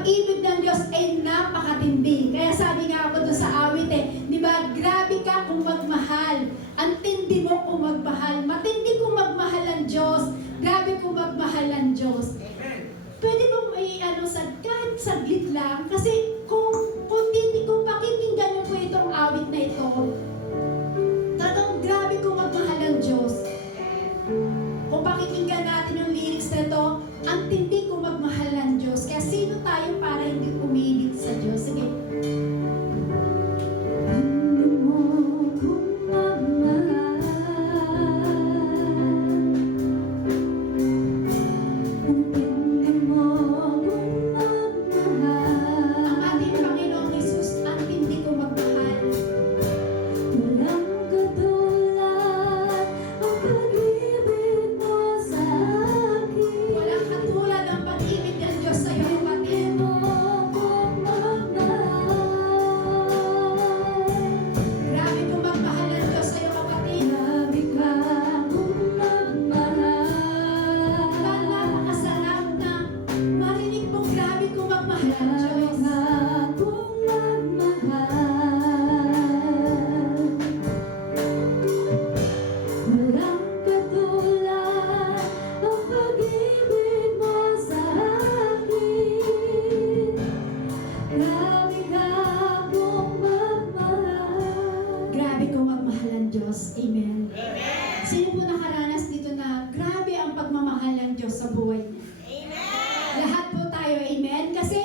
pag-ibig ng Diyos ay napakatindi. Kaya sabi nga ako doon sa awit di ba, grabe ka kung magmahal. Ang tindi mo kung magmahal. Matindi kung magmahal ang Diyos. Grabe kung magmahal ang Diyos. Pwede bang kahit saglit lang? Kasi kung pakikinggan niyo po itong awit na ito, talagang grabe kung magmahal ang Diyos. Kung pakikinggan natin yung lyrics na ito, ang tindi kung magmahal ang Diyos. Kaya sino tayo para hindi umilig sa Diyos? Sige. Amen. Amen. Sino po nakaranas dito na grabe ang pagmamahal ng Diyos sa buhay niya? Amen. Lahat po tayo, amen? Kasi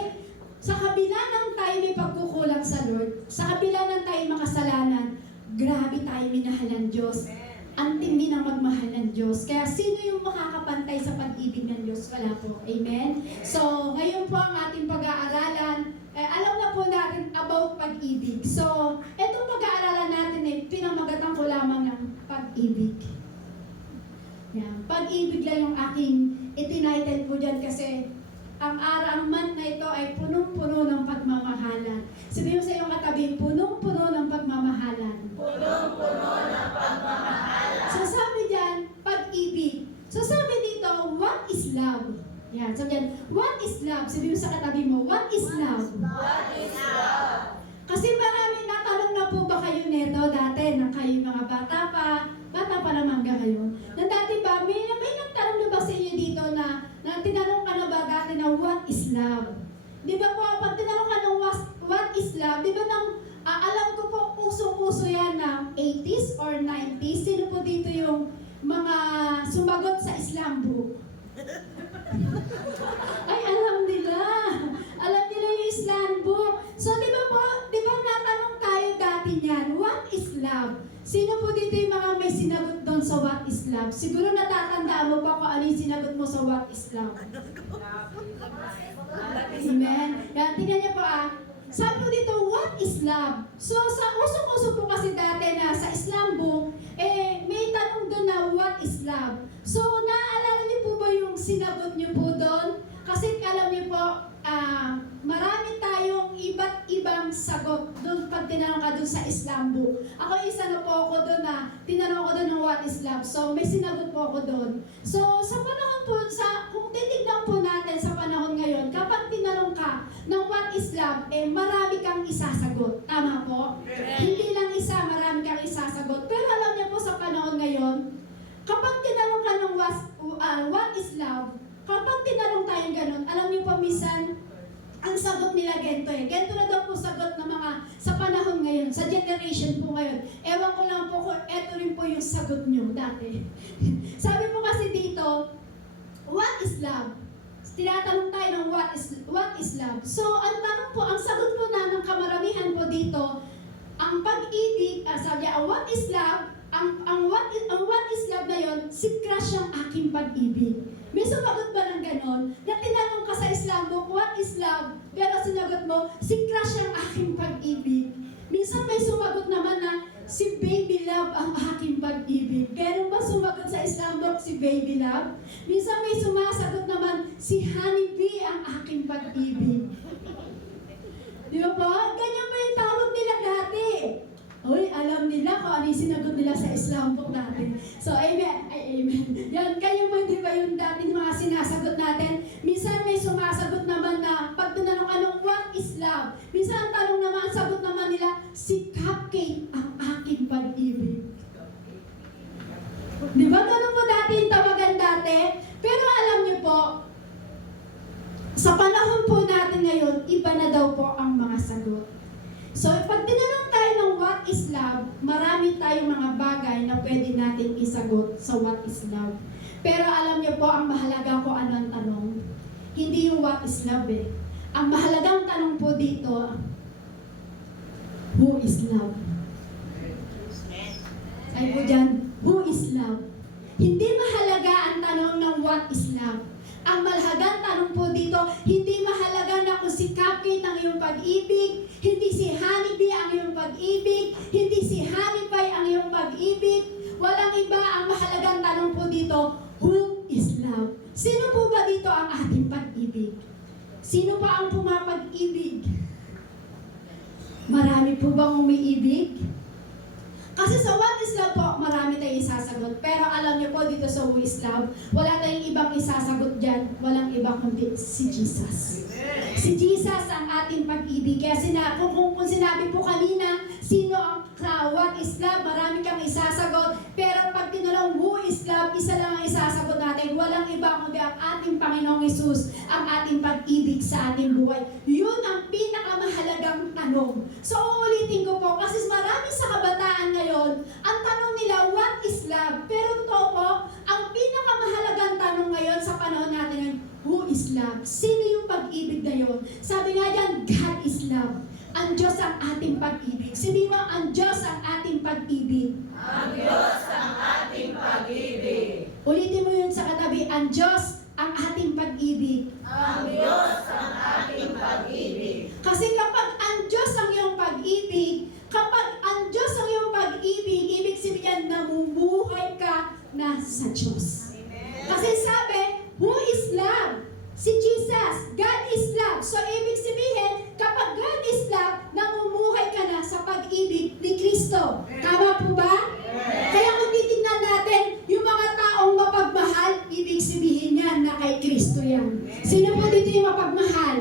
sa kabila ng tayo may pagkukulang sa Lord, sa kabila ng tayo makasalanan, grabe tayo minahal ng Diyos. Ang tindi ng magmahal ng Diyos. Kaya sino yung makakapantay sa pag-ibig ng Diyos? Wala po. Amen? So, ngayon po ang ating pag-aaralan. Alam na po natin about pag-ibig. So, itong pag-aaralan natin pinamagatan ko lamang ng pag-ibig. Yan. Pag-ibig lang yung aking itinitle po dyan kasi ang month na ito ay punong-puno ng pagmamahalan. Sabihin mo sa iyong katabi, punong-puno ng pagmamahalan. Punong-puno ng pagmamahalan. So sabi dyan, pag-ibig. So sabi dito, what is love? Yan, sabi dyan, what is love? Sabihin mo sa katabi mo, what is love? What is love? Kasi marami, natanong na po ba kayo neto dati na kayo mga bata pa naman hanggang ngayon? Na dati ba, may nagtanong na ba sa inyo dito na tinanong ka na ba dati na what is love? Di ba po, pag tinanong ka ng what is love, di ba alam ko po, usong-uso yan ng 80s or 90s. Sino po dito yung mga sumagot sa Islam book? Ay, alam nila yung Islam book. So, di ba natanong tayo dati niyan, what is love? Sino po dito yung mga may sinagot doon sa what is love? Siguro natatandaan mo pa kung ano yung sinagot mo sa what is love. Amen. Kaya tingnan niyo po sabi po dito, what is love? So, sa usong-uso po kasi dati na sa Islam book, may tanong doon na what is love? So, naaalala niyo po ba yung sinagot niyo po doon? Kasi alam niyo po, marami tayong iba't ibang sagot doon pag tinanong ka doon sa Islam book. Ako isa na po ako doon tinanong ko doon ng what is love. So, may sinagot po ako doon. So, sa panahon po, kung titignan po natin sa panahon ngayon, kapag tinanong ka ng what is love, marami kang isasagot. Tama po? Hindi lang isa, marami kang isasagot. Pero alam niyo po sa panahon ngayon, kapag tinanong ka ng what is love, kapag tinanong tayo ganun, alam niyo po minsan, ang sagot nila gento Gento na daw po sagot ng mga sa panahon ngayon, sa generation po ngayon. Ewan ko lang po kung eto rin po yung sagot nyo dati. Sabi po kasi dito, what is love? Tinatanong tayo ng what is love. So, ang tanong po, ang sagot po ng kamaramihan po dito, ang pag-ibig, sabi niya, what is love? Ang what is love na yun, si Christ ang aking pag-ibig. May sumagot ba ng ganon? Na tinanong ka sa Islam book, what is love? Pero sinagot mo, si Christ ang aking pag-ibig. Minsan may sumagot naman na, si baby love ang aking pag-ibig. Pero ba sumagot sa Islam book si baby love? Minsan may sumasagot naman, si honey bee ang aking pag-ibig. Di ba po? Ganyan ba yung tawag nila dati? Uy, alam nila kung ano yung sinagot nila sa Islam book natin. So, amen. Ay, amen. Yan, kayo mo, di ba yung dating mga sinasagot natin? Minsan may sumasagot naman na, pag tinanong ka love. Minsan ang tanong naman, ang sagot naman nila, si Cupcake ang aking pag-ibig. Di ba ganun po dati yung tawagan dati? Pero alam niyo po, sa panahon po natin ngayon, iba na daw po ang mga sagot. So, pag tinanong tayo ng what is love, marami tayong mga bagay na pwede natin isagot sa what is love. Pero alam niyo po, ang mahalaga po ano ang tanong? Hindi yung what is love eh. Ang mahalagang tanong po dito, who is love? Ay po dyan, who is love? Hindi mahalaga ang tanong ng what is love. Ang mahalagang tanong po dito, hindi mahalaga na kung si Cupcake ang iyong pag-ibig, hindi si Honeybee ang iyong pag-ibig, hindi si Honeybee ang iyong pag-ibig. Walang iba, ang mahalagang tanong po dito, who is love? Sino po ba dito ang ating pag-ibig? Sino pa ang pumapag-ibig? Marami po bang umiibig? Kasi sa what is love po, marami tayong isasagot. Pero alam niyo po dito sa who is love, wala tayong ibang isasagot dyan. Walang iba kundi si Jesus. Si Jesus ang ating pag-ibig. Kaya kung sinabi po kanina, sino ang what is love, marami kang isasagot. Pero pag tinanong who is love, isa lang ang isasagot natin. Walang iba kundi ang ating Panginoong Hesus, ang ating pag-ibig sa ating buhay. Yun ang pinakamahalagang tanong. So uulitin ko po, kasi marami sa kabataan ngayon, ang tanong nila, what is love? Pero totoo po, ang pinakamahalagang tanong ngayon sa panahon natin ngayon, who is love? Sino yung pag-ibig na yun? Sabi nga dyan, God is love. Ang Diyos ang ating pag-ibig. Sabi mo, ang Diyos ang ating pag-ibig. Ang Diyos ang ating pag-ibig. Ulitin mo yun sa katabi, ang Diyos ang ating pag-ibig. Ang Diyos ang ating pag-ibig. Kasi kapag ang Diyos ang iyong pag-ibig, kapag ang Diyos ang iyong pag-ibig, ibig sabihin namumuhay ka na sa Diyos. Kasi sabi, who is love? Si Jesus. God is love. So ibig sabihin, kapag God is love, namumuhay ka na sa pag-ibig ni Kristo. Tama po ba? Kaya kung titignan natin, yung mga taong mapagmahal, ibig sabihin yan na kay Kristo yan. Sino po dito yung mapagmahal?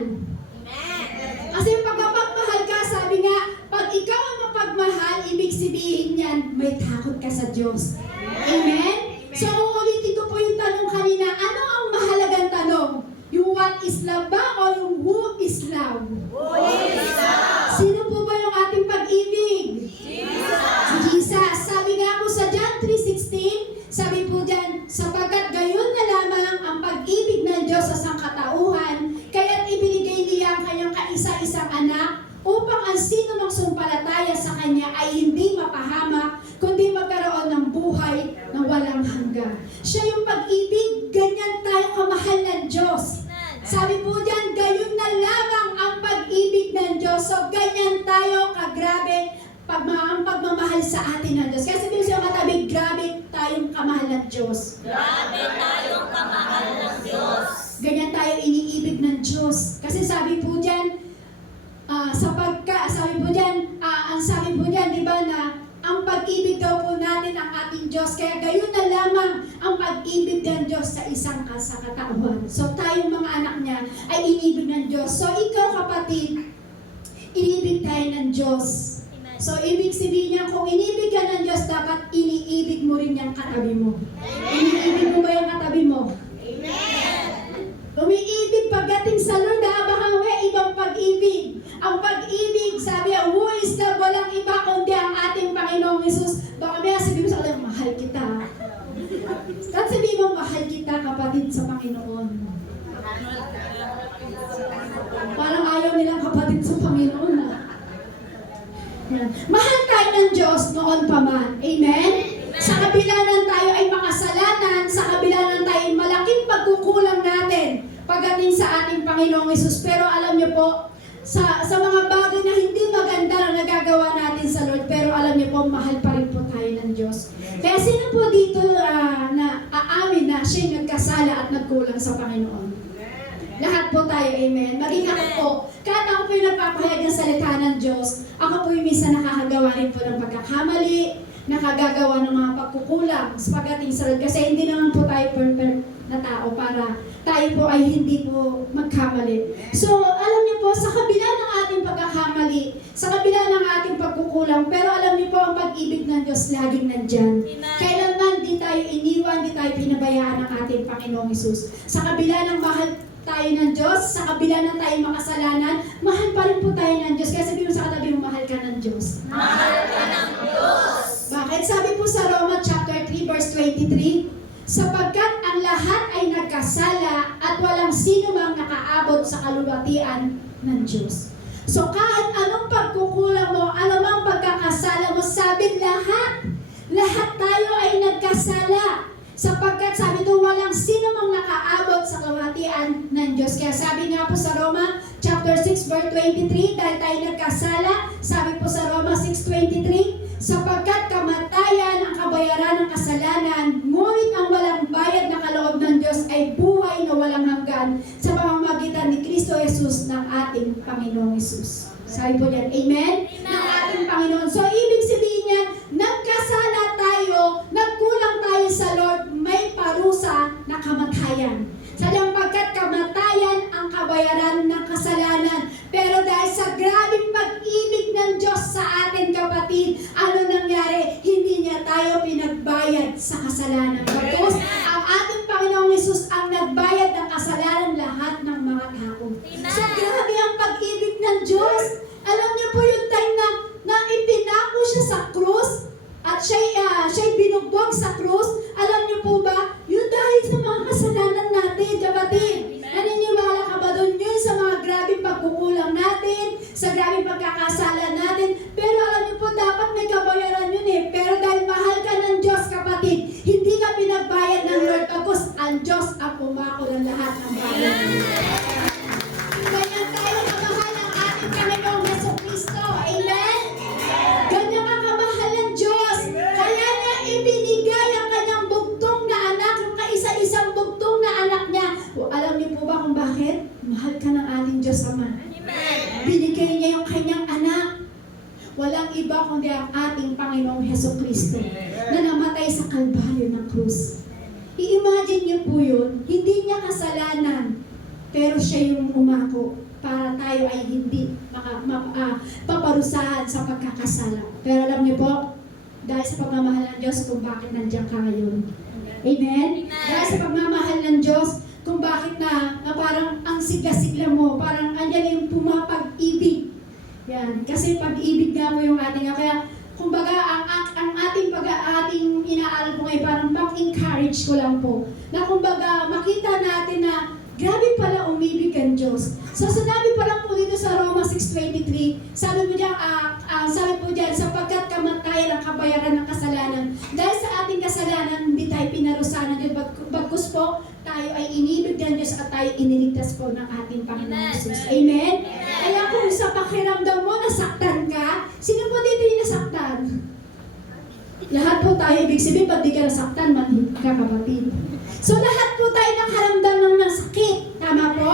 Kasi pag mapagmahal ka, sabi nga, pag ikaw ang mapagmahal, ibig sabihin yan, may takot ka sa Diyos. Amen? So uulitin ko po yung tanong kanina, ano ang mahalagang tanong? Yung what is love ba o yung who is love? Who is love? Sino po ba yung ating pag-ibig? Jesus. Si Jesus. Sabi nga po sa John 3:16, sabi po dyan, sapagkat gayon na lamang ang pag-ibig ng Diyos sa sangkatauhan, kaya't ibinigay niya ang kanyang kaisa-isang anak, upang ang sino mang sumpalataya sa Kanya ay hindi mapahamak, kundi magkaroon ng buhay na walang hanggan. Siya yung pag-ibig, ganyan tayo kamahal ng Diyos. Sabi po dyan, gayon na lamang ang pag-ibig ng Diyos. So, ganyan tayo kagrabe ang pagmamahal sa atin ng Diyos. Kaya sabihin siya katabi, grabe tayong kamahal ng Diyos. Grabe tayong kamahal ng Diyos. Ganyan tayo iniibig ng Diyos. Kasi sabi po dyan, sabi po dyan, di ba na ang pag-ibig daw po natin ang ating Diyos. Kaya gayon na lamang ang pag-ibig ng Diyos sa isang kasakatauhan. So tayong mga anak niya ay inibig ng Diyos. So ikaw kapatid, inibig tayo ng Diyos. So ibig sabihin niya, kung inibig ka ng Diyos, dapat iniibig mo rin yung katabi mo. Iniibig mo ba yung katabi mo? Amen. Umiibig pagdating sa Lord, baka may ibang pag-ibig. Ang pag-ibig, sabi, who is love, walang iba kundi ang ating Panginoong Hesus. Baka may sabihin mo sa kanila, mahal kita. At sabihin mo, mahal kita kapatid sa Panginoon. Parang ayaw nilang kapatid sa Panginoon. Yan. Mahal tayo ng Diyos noon pa man. Amen? Sa kabila ng tayo ay makasalanan, sa kabila ng tayo ay malaking pagkukulang natin pagdating sa ating Panginoong Hesus. Pero alam niyo po, sa mga bagay na hindi maganda na nagagawa natin sa Lord, pero alam niyo po, mahal pa rin po tayo ng Diyos. Kaya sino po dito na aamin na siya'y nagkasala at nagkulang sa Panginoon? Lahat po tayo, amen. Maging ako po, kahit ako po yung nagpapahayag ng salita ng Diyos, ako po yung minsan nakakagawa rin po ng pagkakamali, nakagagawa ng mga pagkukulang sa pagdating sa Lord. Kasi hindi naman po tayo perfect na tao para tayo po ay hindi po magkamali. So, alam niyo po, sa kabila ng ating sa kabila ng ating pagkukulang, pero alam niyo po, ang pag-ibig ng Diyos laging nandyan. Kailanman di tayo iniwan, di tayo pinabayaan ng ating Panginoong Hesus. Sa kabila ng mahal tayo ng Diyos, sa kabila ng tayo makasalanan, mahal pa rin po tayo ng Diyos. Kaya sabihin mo sa katabi mo, mahal ka ng Diyos. Mahal ka ng Diyos. Bakit? Sabi po sa Roma chapter 3 verse 23, sapagkat ang lahat ay nagkasala at walang sino mang nakaabot sa kaluwalhatian ng Diyos. So kahit anong pagkukulang mo, anumang pagkakasala mo, sabi lahat tayo ay nagkasala. Sapagkat sabi doon, walang sino mang nakaabot sa kaluwalhatian ng Diyos. Kaya sabi nga po sa Roma chapter 6 verse 23, dahil tayo nagkasala, sabi po sa Roma 6:23, sapagkat kamatayan ang kabayaran ng kasalanan, ngunit ang walang bayad na kaloob ng Diyos ay buhay na walang hanggan sa pamamagitan ni Kristo Jesus ng ating Panginoong Hesus. Sabi po diyan, amen? Ng ating Panginoon. So, ibig sabihin niyan, nagkasala tayo, nagkulang tayo sa Lord, may parusa na kamatayan. Sapagkat kamatayan ang kabayaran ng kasalanan. Pero dahil sa grabing pag-ibig ng Diyos sa atin, kapatid, ano nangyari? Hindi niya tayo pinagbayad sa kasalanan. Tapos, ang ating Panginoong Hesus ang nagbayad ng kasalanan lahat ng mga tao. So, grabe ang pag-ibig ng Diyos. Alam niyo po yung time na ipinako siya sa krus at siya'y binugbog sa krus. Alam niyo po ba? Yun dahil sa mga kasalanan natin, kapatid. Naniniwala ka ba doon? Yun sa mga grabing pagkukulang natin, sa grabing pagkakasala natin. Pero alam niyo po, dapat may kabayaran yun eh. Pero dahil mahal ka ng Diyos, kapatid, hindi ka pinagbayad ng Lord. Tapos ang Diyos ang pumako ng lahat ng bayad. Ganyan tayo kamahal ng ating Panginoong Jesucristo. Amen? Ganyan ka kamahal ng Diyos. Kaya niya ibinigay ang kanyang bugtong na anak, yung kaisa-isang bugtong na anak niya. O, alam niyo po ba kung bakit? Mahal ka ng ating Diyos Ama. Binigay niya yung kanyang anak. Walang iba kundi ang ating Panginoong Jesucristo na namatay sa kalbaryo ng krus. I-imagine niyo po yun, hindi niya kasalanan, pero siya yung umako para tayo ay hindi paparusahan sa pagkakasala. Pero alam niyo po, dahil sa pagmamahal ng Diyos kung bakit nandiyan ka ngayon. Amen? Dahil sa pagmamahal ng Diyos kung bakit na parang ang sigla-sigla mo, parang andyan yung pumapag-ibig. Yan. Kasi pag-ibig nga mo yung ating, kaya kumbaga ang ating inaaral ko ngayon, parang pang-encourage ko lang po, na kumbaga makita natin na grabe pala umibig ang Diyos. So sinabi pa lang po dito sa Roma 6:23, sabi po diyan, sapagkat kamatayan ang kabayaran ng kasalanan. Dahil sa ating kasalanan, hindi tayo pinarusahan ng Diyos. Bagkus po, tayo ay inibig ng Diyos at tayo iniligtas po ng ating Panginoon Jesus. Amen? Kaya kung sa pakiramdam mo, nasaktan ka, sino po dito yung nasaktan? Lahat po tayo, ibig sabihin, pag di ka nasaktan, manhid ka, kapatid. So lahat po tayo nakaramdam ng sakit. Tama po?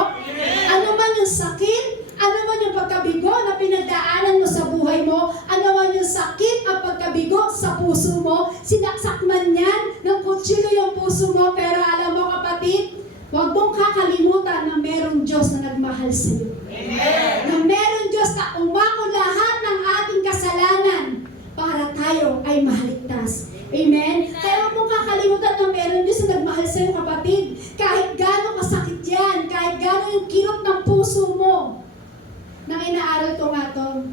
Ano man yung sakit, ano man yung pagkabigo na pinagdaanan mo sa buhay mo, ano man yung sakit at pagkabigo sa puso mo, sinaksak man yan ng kutsilyo yung puso mo, pero alam mo kapatid, huwag mong kakalimutan na merong Diyos na nagmahal sa iyo. Na merong Diyos na umako lahat ng ating kasalanan para tayo ay maligtas. Amen? Kaya huwag mong kakalimutan na meron Diyos na nagmahal sa iyo, kapatid. Kahit gano'ng kasakit yan, kahit gano'ng yung kirot ng puso mo. Nang inaaral ko nga to,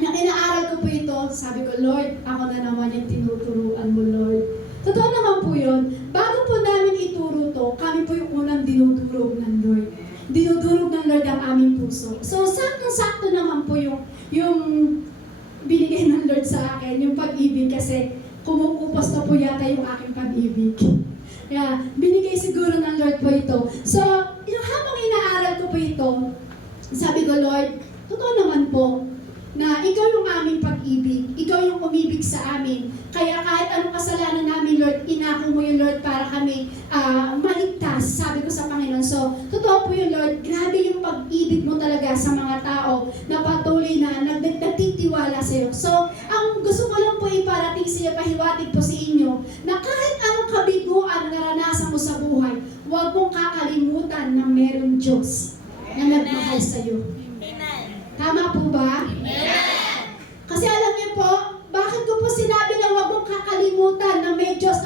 nang inaaral ko po ito, sabi ko, Lord, ako na naman yung tinuturuan mo, Lord. Totoo naman po yun. Bago po namin ituro to, kami po yung unang dinudurog ng Lord. Dinudurog ng Lord ang aming puso. So, saktong-sakto naman po yung binigay ng Lord sa akin, yung pag-ibig, kasi kumukupas na po yata yung aking pag-ibig. Kaya, binigay siguro ng Lord po ito. So, habang inaaral ko po ito, sabi ko, Lord, totoo naman po, na ikaw yung aming pag-ibig, ikaw yung umibig sa amin. Kaya kahit anong kasalanan namin, Lord, inako mo yung Lord para kami maligtas, sabi ko sa Panginoon. So, totoo po yun, Lord, grabe yung pag-ibig mo talaga sa mga tao na patuloy na nagtitiwala sa iyo. So, ang gusto ko lang po iparating sa iyo, pahiwatig po sa inyo, na kahit anong kabiguan na naranasan mo sa buhay, huwag mong kakalimutan na merong Diyos na nagmahal sa iyo. Tama po ba? Amen.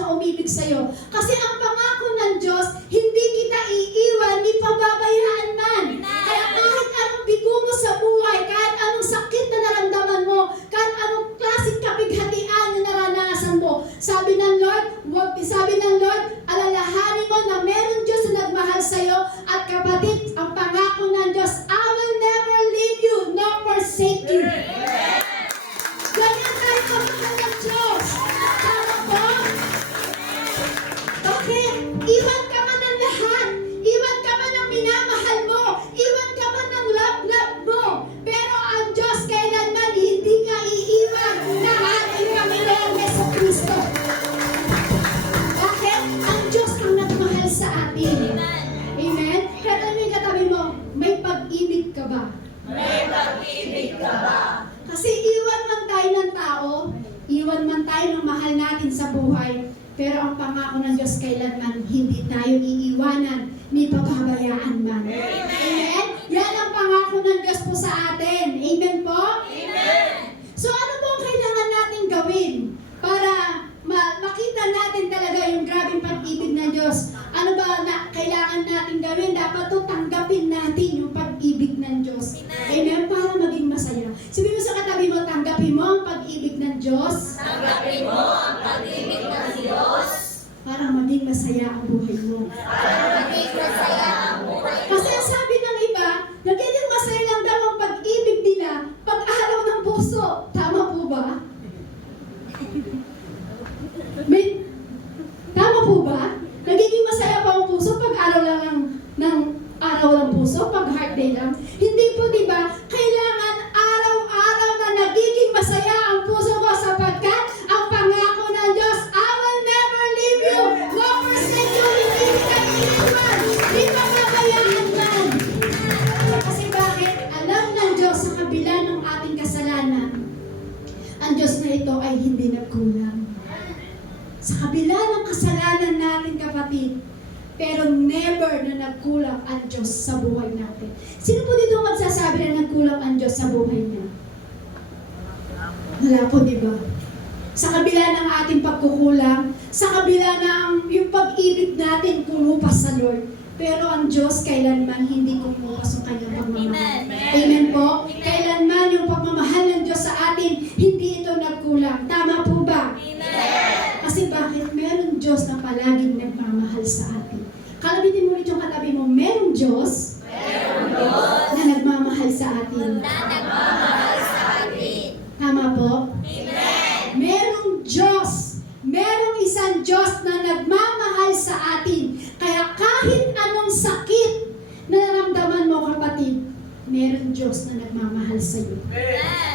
na umibig sa'yo. Kasi ang pangako ng Diyos, hindi kita iiwan, ni pababayaan man. Kaya kahit anong bigo mo sa buhay, kahit anong sakit na naramdaman mo, kahit anong klaseng kapighatian na naranasan mo, sabi ng Lord, alalahanin mo na meron Diyos na nagmahal sa'yo. At kapatid, ang pangako ng Diyos, I will never leave you nor forsake you. Ganyan tayo kamahal ng Diyos. Tama po? Bakit? Iwan ka man ng lahat. Iwan ka man ng minamahal mo. Iwan ka man ng love mo. Pero ang Diyos kailanman hindi ka iiwan na ating Panginoong Jesucristo. Bakit? Ang Diyos ang nagmahal sa atin. Amen? Katabi mo, may pag-ibig ka ba? May pag-ibig ka ba? Kasi iwan man tayo ng tao, iwan man tayo ng mahal natin sa buhay, pero ang pangako ng Diyos kailanman hindi tayo iiwanan, ni pababayaan man. Amen? Yan ang pangako ng Diyos po sa atin. Amen po? Amen! So ano po ang kailangan natin gawin para makita natin talaga yung grabing pag-ibig ng Diyos? Ano ba na kailangan natin gawin? Dapat to tanggapin natin yung pag-ibig ng Diyos. Amen? Para maging masaya. Sabi mo sa katabi mo, tanggapin mo ang pag-ibig ng Diyos. Tanggapin mo ang pag-ibig ng Diyos Para maging masaya ang buhay mo. para maging masaya ang buhay mo. Kasi ang sabi ng iba, nagiging masaya lang daw ang pag-ibig nila pag araw ng puso. Tama po ba? Tama po ba? Nagiging masaya pa ang puso pag araw lang ng araw ng puso, pag heart day lang. Hindi po, di ba? Kailangan araw-araw na nagiging masaya ang puso mo sapagkat ang pangako ng Diyos, I will never leave you, nor forsake you, hindi ka iiwan, di pababayaan man. Kasi bakit? Alam ng Diyos sa kabila ng ating kasalanan, ang Diyos na ito ay hindi nagkulang. Sa kabila ng kasalanan natin, kapatid, pero never na nagkulang ang Diyos sa buhay natin. Sino po dito magsasabi na nagkulang ang Diyos sa buhay niya? Wala po, di ba? Sa kabila ng ating pagkukulang, sa kabila ng yung pag-ibig natin kumupas sa Lord, pero ang Diyos kailanman hindi kumupas ang kanyang pagmamahal. Amen po? Kailanman yung pagmamahal ng Diyos sa atin, hindi ito nagkulang. Tama po ba? Kasi bakit? Meron Diyos na palaging nagmamahal sa atin. Kalabitin mo ulit yung katabi mo, merong Diyos na nagmamahal sa atin. Tama po? Merong Diyos, merong isang Diyos na nagmamahal sa atin. Kaya kahit anong sakit na naramdaman mo, kapatid, merong Diyos na nagmamahal sa iyo.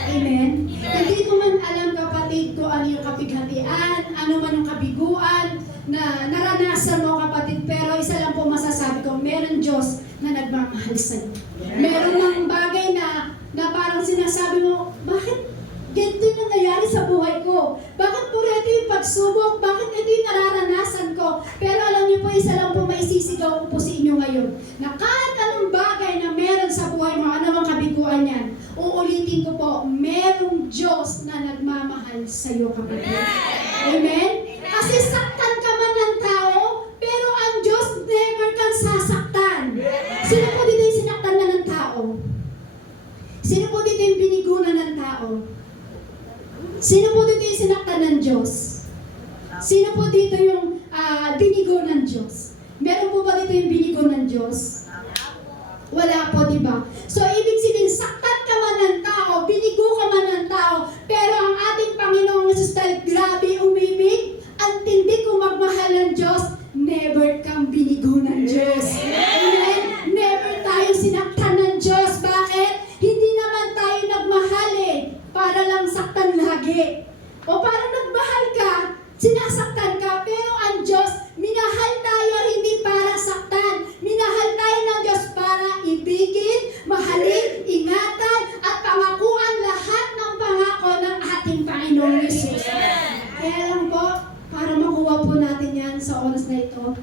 Amen? Hindi ko man alam, kapatid, kung ano yung kapighatian, ano man yung kabiguan na naranasan mo, kapatid, pero isa lang po masasabi ko, meron Diyos na nagmamahal sa iyo. Meron ng bagay na parang sinasabi mo, bakit ganito yung nangyayari sa buhay ko? Bakit po ito yung pagsubok? Bakit ito yung nararanasan ko? Pero alam niyo po, isa lang po maisisigaw ko po sa inyo ngayon, na kahit anong bagay na meron sa buhay mo, ano mang kabiguan yan, uulitin ko po, merong Diyos na nagmamahal sa iyo, kapatid. Amen? Kasi saktan ka man ng tao, pero ang Diyos never kang sasaktan. Sino po dito yung sinaktan na ng tao? Sino po dito yung binigunan ng tao? Sino po dito yung sinaktan ng Diyos? Sino po dito yung binigo ng Diyos? Meron po ba dito yung binigo ng Diyos? Wala po, di ba? So, ibig sabihin, saktan ka man ng tao, binigo ka man ng tao, pero ang ating Panginoong Yesus dahil grabe umibig, ang tindi kong magmahal ng Diyos, never kang binigo ng Diyos. Amen? Never tayo sinaktan ng Diyos. Bakit? Hindi naman tayo nagmahal para lang saktan lagi. O parang nagmahal ka, sinasaktan ka, pero ang Diyos, minahal tayo hindi para saktan. Minahal tayo ng Diyos para ibigin, mahalin, ingatan, at pangakuan lahat ng pangako ng ating Panginoong Yesus. Kaya lang po, para makuha po natin yan sa oras na ito,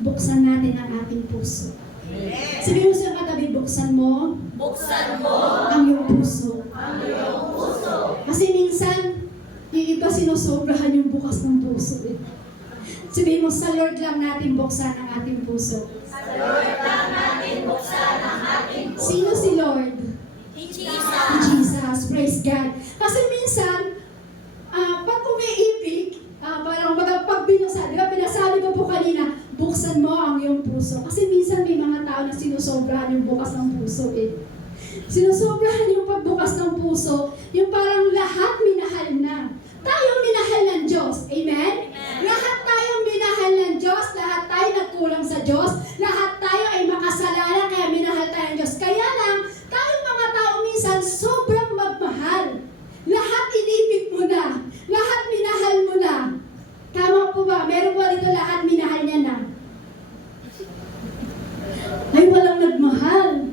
buksan natin ang ating puso. Sabi mo sa katabi, buksan mo ang iyong puso. Kasi minsan, yung iba sinusobrahan yung bukas ng puso. Sabihin mo, sa Lord lang natin buksan ang ating puso. Sa Lord lang natin buksan ang ating puso. Sino si Lord? Jesus. Jesus. Praise God. Kasi minsan, pag umiibig, parang pag binuksan, di ba, pinasabi ko po kanina, buksan mo ang iyong puso. Kasi minsan may mga tao na sinusobrahan yung bukas ng puso eh. Sinusobrahan yung pagbukas ng puso, yung parang lahat minahal na. Tayo minahal ng Diyos. Amen? Lahat tayong minahal ng Diyos, lahat tayo nagkulang sa Diyos, lahat tayo ay makasalanan kaya minahal tayo ng Diyos. Kaya lang, tayong mga tao minsan sobrang magmahal. Lahat inibig mo na. Lahat minahal mo na. Tama po ba? Meron po dito lahat minahal niya na. Ay, walang nagmahal.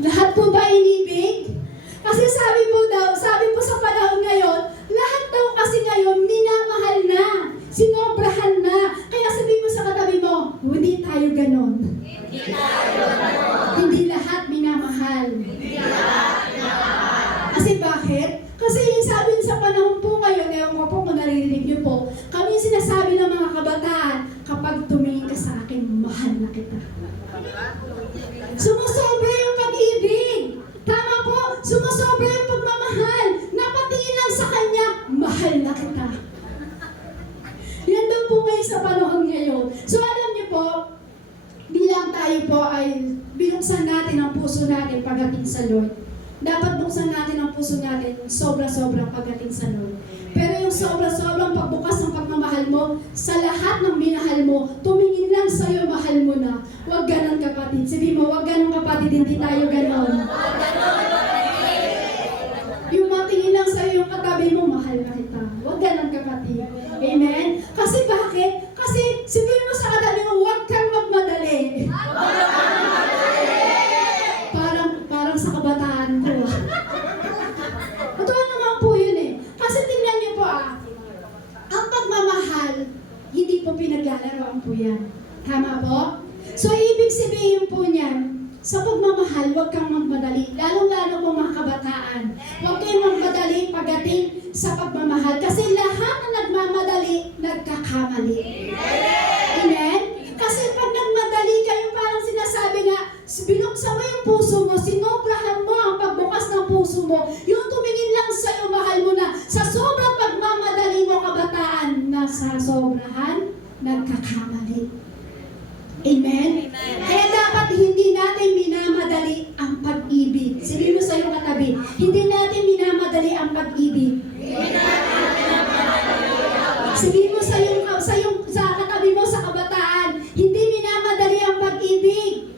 Lahat po ba inibig? Kasi sabi po sa panahon ngayon, lahat daw kasi ngayon minamahal na, sinobrahan na. Kaya sabihin mo sa katabi mo, hindi tayo ganon. Hindi tayo ganon. Hindi lahat minamahal. Hindi lahat minamahal. Kasi bakit? Kasi yung sabi sa panahon po ngayon, ewan ko po kung naririnig niyo po, kami sinasabi ng mga kabataan, kapag tumingin ka sa akin, mahal na kita. Sumusobra yung pag-ibig. Tama po, sumusobra yung pagmamahal. Napatingin lang sa kanya, mahal na kita. Yan daw po ngayon sa panahon ngayon. So alam niyo po, bilang tayo po ay binuksan natin ang puso natin pagdating sa Lord. Dapat buksan natin ang puso natin sobra-sobrang pagdating sa Lord. Pero yung sobra-sobrang pagbukas ng pagmamahal mo, sa lahat ng minahal mo, tumingin lang sa'yo, mahal mo na. Huwag ganon kapatid. Sabi mo, huwag ganon kapatid, hindi tayo ganon. Yung matingin lang sa'yo yung katabi mo, mahal na kita. Huwag ganon kapatid. Amen? Kasi bakit? Kasi sabihin mo sa katabi mo, huwag kang magmadali. Parang sa kabataan ko. Totoo naman po yun eh. Kasi tingnan niyo po ang pagmamahal, hindi po pinaglalaroan po yan. Tama po? So ibig sabihin po niyan, sa pagmamahal, huwag kang magmadali. Lalong-lalo po mga kabataan. Huwag kayong magmadali pagdating sa pagmamahal. Kasi lahat na nagmamadali, nagkakamali. Amen? Kasi pag nagmadali kayo, parang sinasabi nga, binuksan mo yung puso mo, sinobrahan mo ang pagbukas ng puso mo, yung tumingin lang sa'yo, mahal mo na, sa sobrang pagmamadali mo kabataan, na sa sobrahan, nagkakamali. Amen? Kaya dapat hindi natin minamadali ang pag-ibig. Sabihin mo sa'yo katabi, hindi natin minamadali ang pag-ibig. Sabihin mo sa katabi mo sa kabataan, hindi minamadali ang pag-ibig.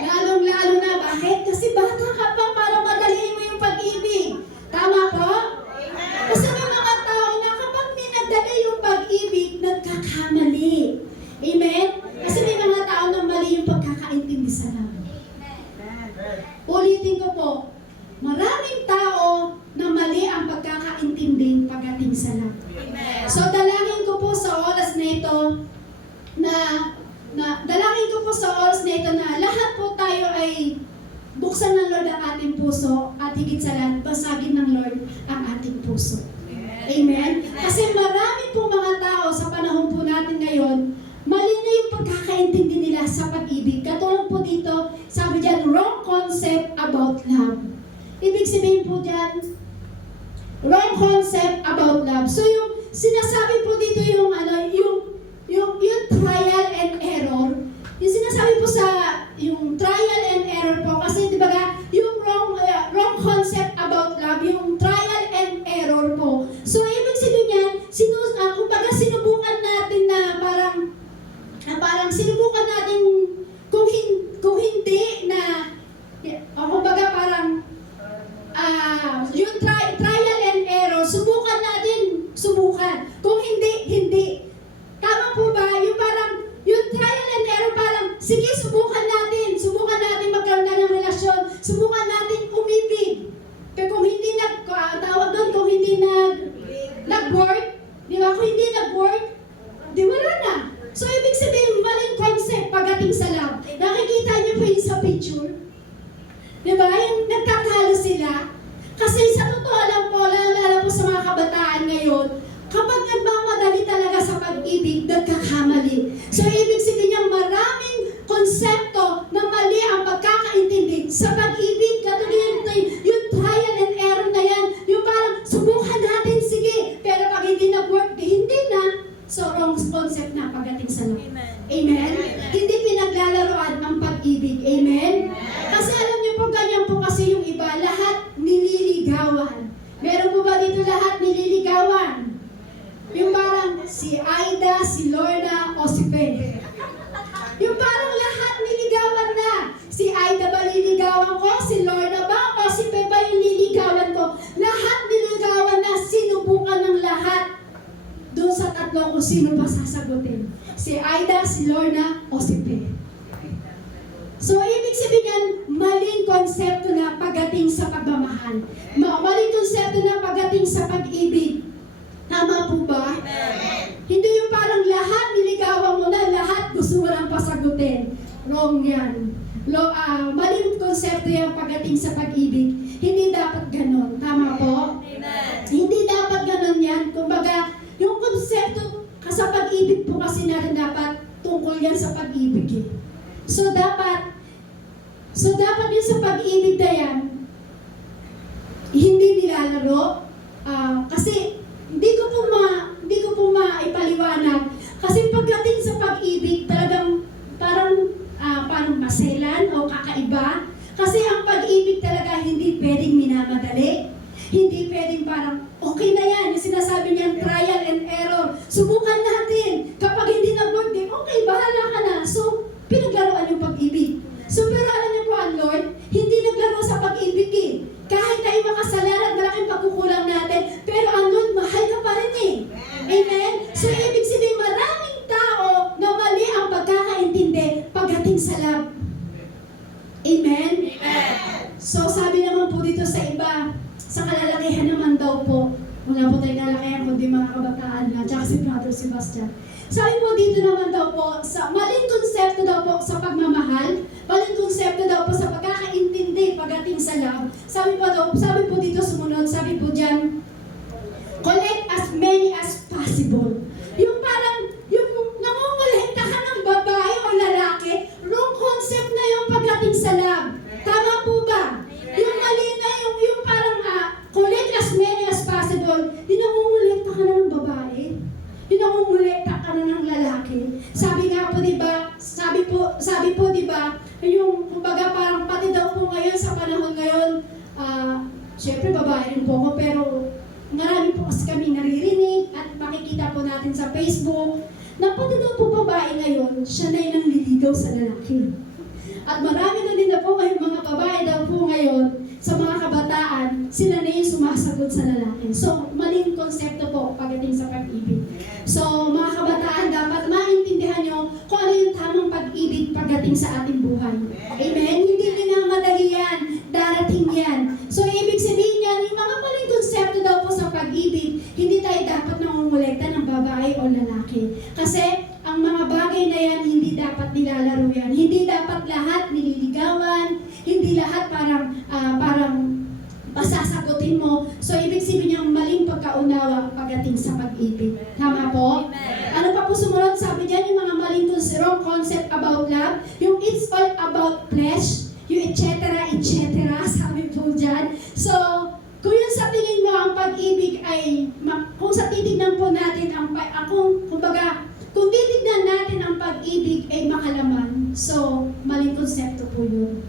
Lalong-lalo na, bakit? Kasi bata ka pa para madaliin mo yung pag-ibig. Tama po? Kasi may mga tao na kapag minadali yung pag-ibig, nagkakamali. Amen? Kasi may mga tao na mali yung pagkakaintindi sa namin. Ulitin ko po, maraming tao na mali ang pagkakaintindi pagdating sa namin. So dalangin ko po sa oras na ito na lahat po tayo ay buksan ng Lord ang ating puso at higit sa lahat, basagin ng Lord ang ating puso. Amen? Kasi marami po mga tao sa panahon po natin ngayon, mali na yung pagkakaintindi nila sa pag-ibig. Katulad po dito, sabi dyan, wrong concept about love. Ibig sabihin po dyan, wrong concept about love. So yung sinasabi po dito yung trial and error. Yung sinasabi po sa yung trial and error po kasi di ba yung wrong concept about love, yung trial and error po. So ibig sabihin niyan, kumbaga sinubukan natin na parang sinubukan natin kung hindi na kumbaga parang yung trial and error, subukan. Kung hindi. Tama po ba? Yung parang, yung trial and error parang, sige, subukan natin magkaroon na ng relasyon, subukan natin umibig. Pero kung hindi kung hindi nag-work, di ba? Kung hindi nag-work, di wala na. So, ibig sabihin, maling concept pagdating sa love. Nakikita niyo po yung sa picture? Di ba? Yung nagkakalo sila. Kasi sa totoo lang po, lalo po sa mga kabataan ngayon, pag-ibig, nagkakamali. So, ibig sabihin niya, maraming konsepto na mali ang pagkakaintindi sa pag-ibig. Katulad yung trial and error na yan, yung parang, subukan natin, sige, pero pag hindi nag-work, hindi na. So, wrong concept na pagdating sa love. Amen? Hindi pinaglalaroan ang pag-ibig. Amen? Kasi alam niyo po, ganyan po kasi yung iba, lahat nililigawan. Meron po ba dito lahat nililigawan? Yung parang si Aida, si Lorna, o si Pe. Yung parang lahat niligawan na. Si Aida ba liligawan ko? Si Lorna ba? O si Pe ba yung liligawan ko? Lahat niligawan na, sinubukan ng lahat. Doon sa tatlo kung sino ba sasagutin. Si Aida, si Lorna, o si Pe. So, ibig sabihin, maling konsepto na pagdating sa pagmamahal. Maling konsepto na pagdating sa pag-ibig. Tama po ba? Hindi yung parang lahat niligawan mo na, lahat gusto mo lang pasagutin. Wrong yan. Maling konsepto yan pagdating sa pag-ibig. Hindi dapat ganon. Tama po? Hindi dapat ganon yan. Kumbaga, yung konsepto sa pag-ibig po kasi na rin dapat tungkol yan sa pag-ibig eh. So dapat yun sa pag-ibig na yan, hindi nilalaro. Kasi hindi ko po maipaliwanag. Kasi pagdating sa pag-ibig, talagang parang maselan o kakaiba. Kasi ang pag-ibig talaga hindi pwedeng minamadali. Hindi pwedeng parang, okay na yan. Yung sinasabi niyan, trial and error. Subukan natin. Kapag hindi nag-work, okay, bahala ka na. So, pinaglaruan yung pag-ibig. So, pero alam niyo po ang Lord, hindi naglaro sa pag-ibig eh. Kahit tayo makasalanan, malaking pagkukulang natin, pero ang Lord, mahal ka pa rin eh. Amen? So, ibig sabihin, maraming tao na mali ang pagkakaintindi pagdating sa love. Amen? So, sabi naman po dito sa iba, sa kalalakihan naman daw po, wala po tayong kalalakihan kundi mga kabataan na, tsaka si Brother Sebastian. Sabi po dito naman daw po, sa maling konsepto daw po sa pagmamahal, maling konsepto daw po sa pagkakaintindi pagdating sa love. Sabi po dito sumunod, sabi po dyan, collect as many as possible. Yung parang, yung nangungulekta ka ng babae o lalaki, wrong concept na yung pagdating sa love. Tama po ba? Yung mali na yung parang collect as many as possible, yung nangungulekta ka na ng babae, yung nangungulekta ka na ng lalaki. Sabi nga po, diba, sabi po, diba, yung, kumbaga, parang pati daw po ngayon, sa panahon ngayon, syempre babae rin po ako, pero marami po kasi kami naririnig at makikita po natin sa Facebook, na pati daw po babae ngayon, siya na yung nangliligaw sa lalaki. At marami na din na po ngayon, mga babae daw po ngayon, sa mga kabataan, sila na yung sumasagot sa lalaki. So, maling konsepto po pagdating sa pag-ibig. So, mga kabataan, dapat maintindihan nyo kung ano yung tamang pag-ibig pagdating sa ating buhay. Amen? Hindi nyo madali yan. Darating yan. So, ibig sabihin yan, yung mga maling konsepto daw po sa pag-ibig, hindi tayo dapat nangungulekta ng babae o lalaki. Kasi, ang mga bagay na yan, hindi dapat nilalaro yan. Hindi dapat lahat nililigawan, hindi lahat parang pasasagutin mo. So, ibig sabihin yung maling pagkaunawa pagdating sa pag-ibig. Tama po? Amen. Ano pa po sumunod? Sabi dyan, yung mga maling wrong concept about love, yung it's all about flesh, yung etc. Sabi po dyan. So, kung yun sa tingin mo ang pag-ibig ay, kung sa titignan po natin kung titignan natin ang pag-ibig ay makalaman, so, maling konsepto po yun.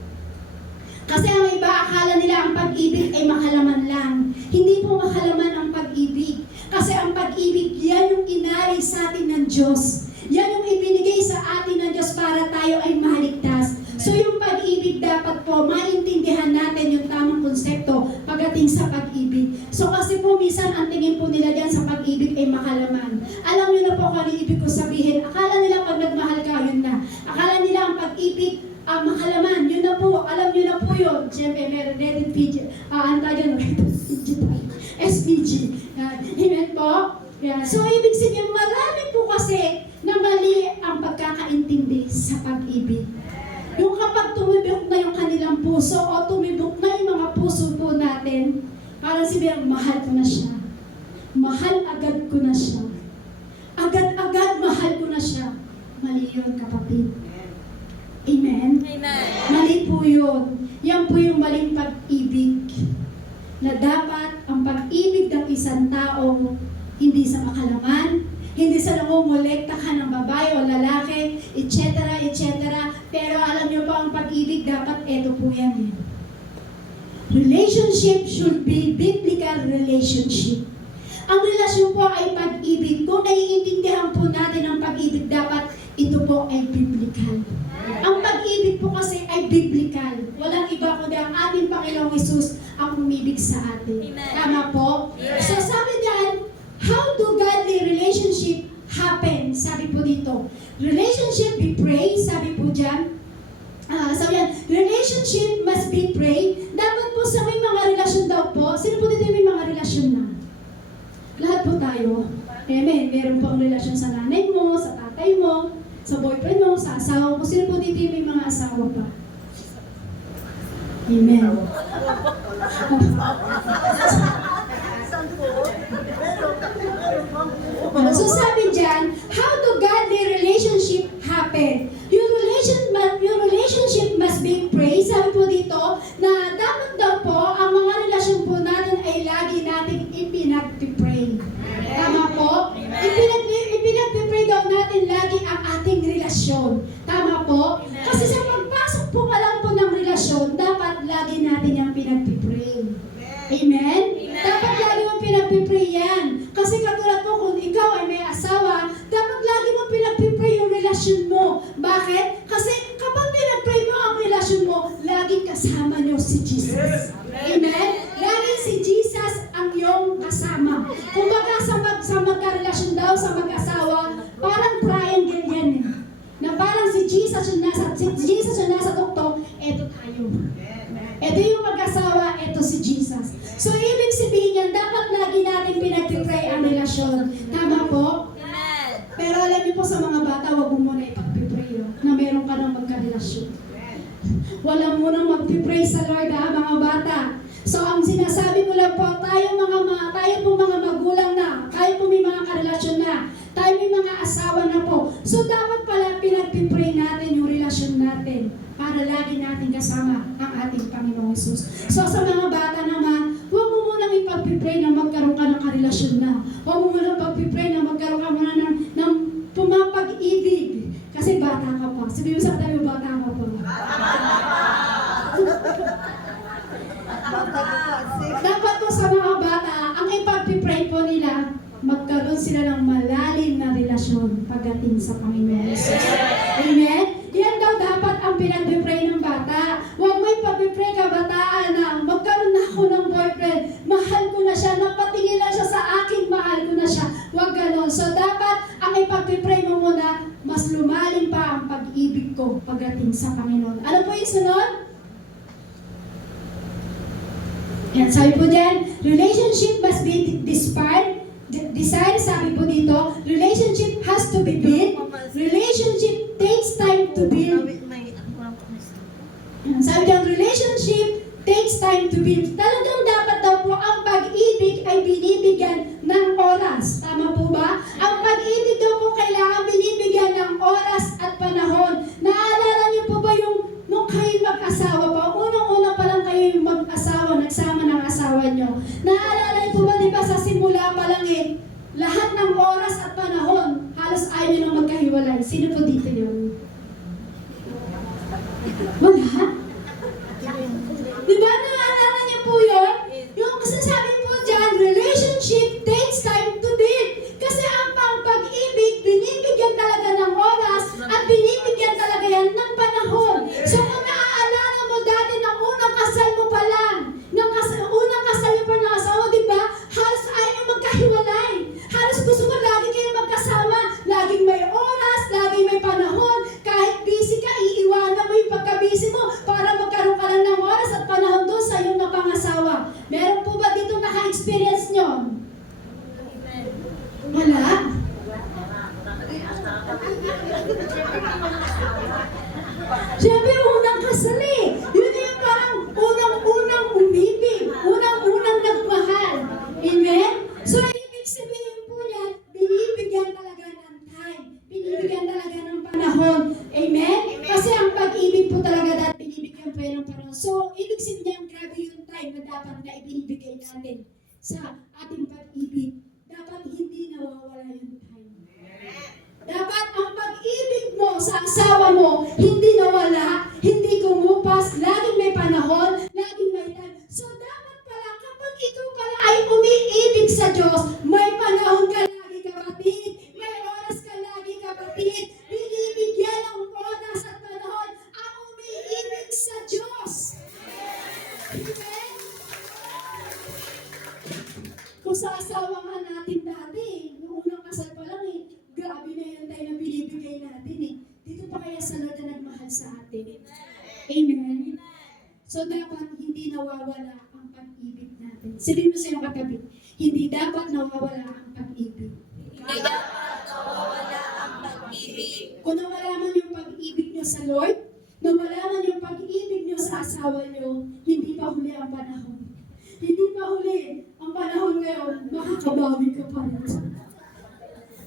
Kasi ang iba, akala nila ang pag-ibig ay makalaman lang. Hindi po makalaman ang pag-ibig. Kasi ang pag-ibig, yan yung inari sa atin ng Diyos. Yan yung ibinigay sa atin ng Diyos para tayo ay maligtas. So yung pag-ibig dapat po, maintindihan natin yung tamang konsepto pagdating sa pag-ibig. So kasi po, minsan ang tingin po nila dyan sa pag-ibig ay makalaman. Alam nyo na po kung ano ibig ko sabihin. Akala nila pag nagmahal ka, yun na. Akala nila ang pag-ibig, makalaman, yun na po, alam nyo na po yun. Siyempre, meron rated PG, SPG. Amen po? Yan. So, ibig sabihin, marami po kasi na mali ang pagkakaintindi sa pag-ibig. Yung kapag tumibok na yung kanilang puso o tumibok na yung mga puso po natin, parang sabihin, mahal ko na siya. Mahal agad ko na siya. Agad-agad mali yun, kapatid. Amen? Amen. Mali po yun. Yan po yung maling pag-ibig. Na dapat ang pag-ibig ng isang tao hindi sa makalaman, hindi sa nangungulekta ka ng babae o lalaki, etc., etc. Pero alam niyo po, ang pag-ibig dapat eto po yan. Relationship should be biblical relationship. Ang relasyon po ay pag-ibig. Kung naiintindihan po natin ang pag-ibig, dapat ito po ay biblical. Ang pag-ibig po kasi ay biblical. Walang iba kundi ang ating Panginoong Hesus ang umibig sa atin. Amen. Tama po? Amen. So sabi diyan, how do godly relationship happen? Sabi po dito, relationship be pray, sabi po diyan. Sabi yan, relationship must be pray. Dapat po sa may mga relasyon daw po, sino po dito may mga relasyon na? Lahat po tayo. Amen. Meron po ang relasyon sa nanay mo, sa tatay mo, sa boyfriend mo, sa asawa mo. Sino po dito may mga asawa pa? Amen. So sabi dyan, how do godly relationship happen? Your relationship must be praised. Sabi po dito na dapat daw po ang mga relasyon po natin ay lagi nating ipinag-pray. Tama po? Ipinag-pray daw natin lagi ang ating relasyon. Tama po? Kasi sa pagpasok po ka lang po ng relasyon, dapat lagi natin yung pinag-pray. Amen? Dapat lagi mo pinag-pray yan. Kasi katulad po kung ikaw ay may asawa, dapat lagi mo pinag-pray yung relasyon mo. Bakit? Kasi kapag pinag-pray mo ang relasyon mo, laging kasama niyo si Jesus. Amen? Laging si Jesus ang iyong kasama. Kung baga sa magkarelasyon daw, sa mag-asawa, parang triangle yan eh. Na parang si Jesus yung nasa tuktok, eto tayo. Ito yung mag-asawa, ito si Jesus. So, ibig sabihin yan, dapat lagi natin pinag-pray ang relasyon. Tama po? Amen. Pero alam niyo po sa mga bata, huwag mo muna ipag-pray na meron ka ng magkarelasyon. Wala mo nang mag-pray sa Lord, mga bata. So, ang sinasabi ko lang po, tayo po mga magulang na, tayo po may mga karelasyon na, tayo may mga asawa na po. So, dapat pala pinag-pray natin yung relasyon natin para lagi natin kasama ang ating Panginoong Hesus. So, sa mga bata naman, huwag mo munang ipag-pray na magkaroon ka ng karelasyon na. Huwag mo munang ipag-pray na magkaroon ka muna ng pumapag-ibig. Kasi bata ka pa. Sabi mo sa tayo, bata ka pa. Dapat po sa mga bata, ang ipag-pray po nila, magkaroon sila ng malalim na relasyon pagdating sa Panginoon Jesus. Amen? Yan daw dapat ang pinag-pray ng bata. Huwag mo ipag-pray kabataan na magkaroon na ako ng boyfriend, mahal ko na siya, napatingin na siya sa akin, mahal ko na siya. Huwag ganon. So dapat ang ipag-pray mo muna, mas lumalim pa ang pag-ibig ko pagdating sa Panginoon. Ano po yung sunod? Yan, sabi po dyan, relationship must be desired, sabi po dito, relationship has to be built, relationship takes time to build. Yan, sabi dyan, relationship takes time to build. Talagang dapat daw po ang pag-ibig ay binibigyan ng oras. Tama po ba? Ang pag-ibig daw po kailangan binibigyan ng oras at panahon. Naalala niyo po ba yung nung kayo mag-asawa pa, unang-una pa lang kayo yung mag-asawa, nagsama ng asawa nyo. Naalala niyo po ba, di ba sa simula pa lang lahat ng oras at panahon, halos ayaw nyo nang magkahiwalay. Sino po dito yun? Wala? Di ba naalala niyo po yun? Yung sasabi po dyan, relationship takes time to build. Kasi ang pag-ibig, binibigyan talaga ng oras at binibigyan talaga yan ng panahon. So kung naaalala mo dati ng unang kasal mo pa lang, unang kasal mo pa ng asawa, di ba? Halos ayaw nyo magkahiwalay. Halos gusto mo lagi kayo magkasama. Laging may oras, laging may panahon. Kahit busy ka, iiwanan mo yung pagka-busy mo para magkaroon ka lang ng oras at panahon doon sa iyong ng panahon. So, ibig sabihin grabe yung time na dapat na ibinibigay natin sa ating pag-ibig. Dapat hindi nawawala yung time. Dapat ang pag-ibig mo sa asawa mo, hindi nawala, hindi kumupas, laging may panahon, laging may time. So dapat pala, kapag ikaw pala ay umiibig sa Diyos, may panahon ka lagi kapatid, may oras ka lagi kapatid, binibigyan ng oras at panahon ang umiibig sa Diyos. Amen? Kung sa asawa nga natin dati, noong unang kasal pa lang grabe na yung tayo na binibigay natin Dito pa kaya sa Lord na nagmahal sa atin. Amen? So dapat hindi nawawala ang pag-ibig natin. Sabihin mo sa iyong katabi, hindi dapat nawawala ang pag-ibig. Hindi dapat nawawala ang pag-ibig. Kung nawala man yung pag-ibig niyo sa Lord, nawala man yung pag-ibig niyo sa asawa niyo, hindi pa huli ang panahon. Hindi pa huli ang panahon ngayon, makakabawi ka pa rin.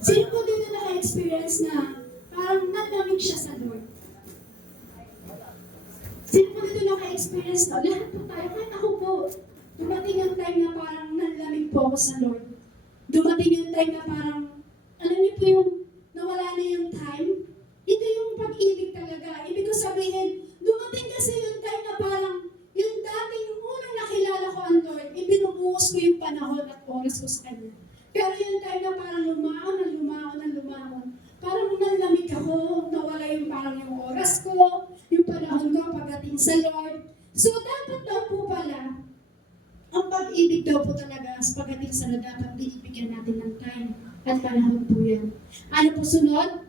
Sino po dito naka-experience na parang nalamig siya sa Lord? Sino po dito naka-experience na? Lahat po tayo, kahit ako po. Dumating yung time na parang nalamig po ako sa Lord. Dumating yung time na parang, alam niyo po yung nawala na yung time? Ito yung pag-ibig talaga. Ibig ko sabihin, dumating kasi yung time na parang, yung dating unang nakilala ko ang Lord, ibinubuhos ko yung panahon at oras ko sa Kanya. Pero yung time na parang lumaon. Parang nalamig ako, nawala yung parang yung oras ko, yung panahon ko pagdating sa Lord. So dapat daw po pala, ang pag-ibig daw po talaga sa pagdating sa Lord, dapat binibigyan natin ng time at panahon po yan. Ano po sunod?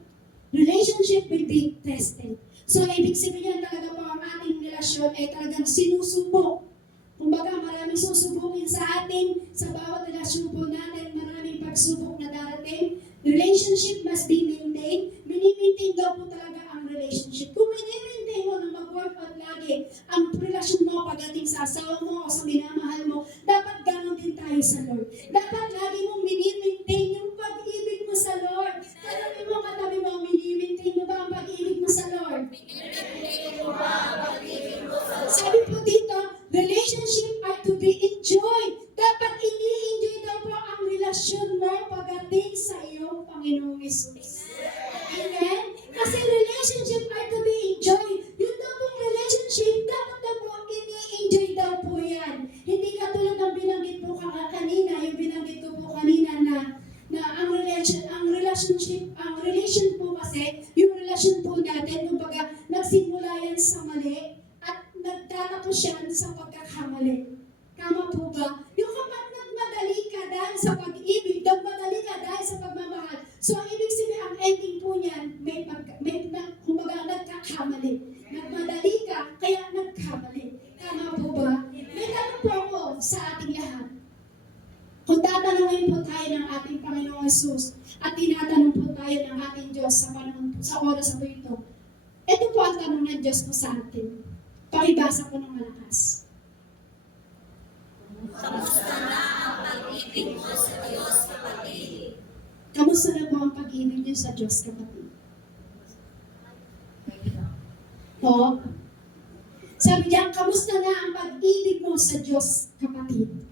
Relationship will be tested. So ibig sabihin talaga po ang ating relasyon ay talagang sinusubok. Kumbaga, maraming susubukin sa atin, sa bawat relasyon po natin, maraming pagsubok na darating. Relationship must be maintained. Mini-maintain daw po talaga ang relationship. Kung mini-maintain mo na mag-workout lagi ang relasyon mo pagdating sa asawa mo o sa minamahal mo, dapat gano'n din tayo sa Lord. Dapat lagi mong mini-maintain yung pag-ibig mo sa Lord. Katabi mo, mini-maintain mo ba ang pag-ibig mo sa Lord? Sabi po dito, relationship are to be enjoyed. Dapat ini-enjoy daw po ang relasyon mo pagdating sa iyong Panginoong Hesus. Amen? Kasi relationship are to be enjoyed. Yun daw pong relationship, dapat daw po ini-enjoy daw po yan. Hindi katulad ng binanggit po kanina, yung binanggit ko po kanina na ang relation po kasi, yung relasyon po natin, kumbaga, nagsimula yan sa mali, at nagtatapos yan sa pagkakamali. Tama po ba? Yung kapag nagmadali ka dahil sa pag-ibig, nagmadali ka dahil sa pagmamahal, so ibig sabihin ang ending po niyan, kumbaga nagkakamali. Nagmadali ka, kaya nagkamali. Tama po ba? May tanong po ako sa ating lahat. Kung tatanungin po tayo ng ating Panginoong Hesus at tinatanong po tayo ng ating Diyos sa oras po ito, ito po ang tanong ng Diyos po sa atin. Pakibasa ko ng malakas. Kamusta na ang pag-ibig mo sa Diyos, kapatid? Kamusta na po ang pag-ibig niyo sa Diyos, kapatid? Po? Sabi niya, kamusta na ang pag-ibig mo sa Diyos, kapatid?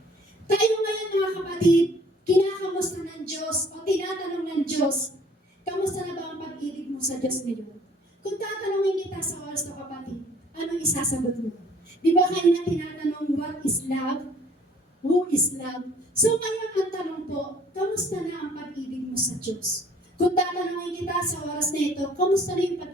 Tayo ngayon mga kapatid, kinakamusta ng Diyos o tinatanong ng Diyos, kamusta na ba ang pag-ibig mo sa Diyos ngayon? Kung tatanungin kita sa oras na kapatid, anong isasagot mo? Di ba kanina tinatanong, what is love? Who is love? So ngayon ang tanong po, kamusta na ang pag-ibig mo sa Diyos? Kung tatanungin kita sa oras na ito, kamusta na yung pag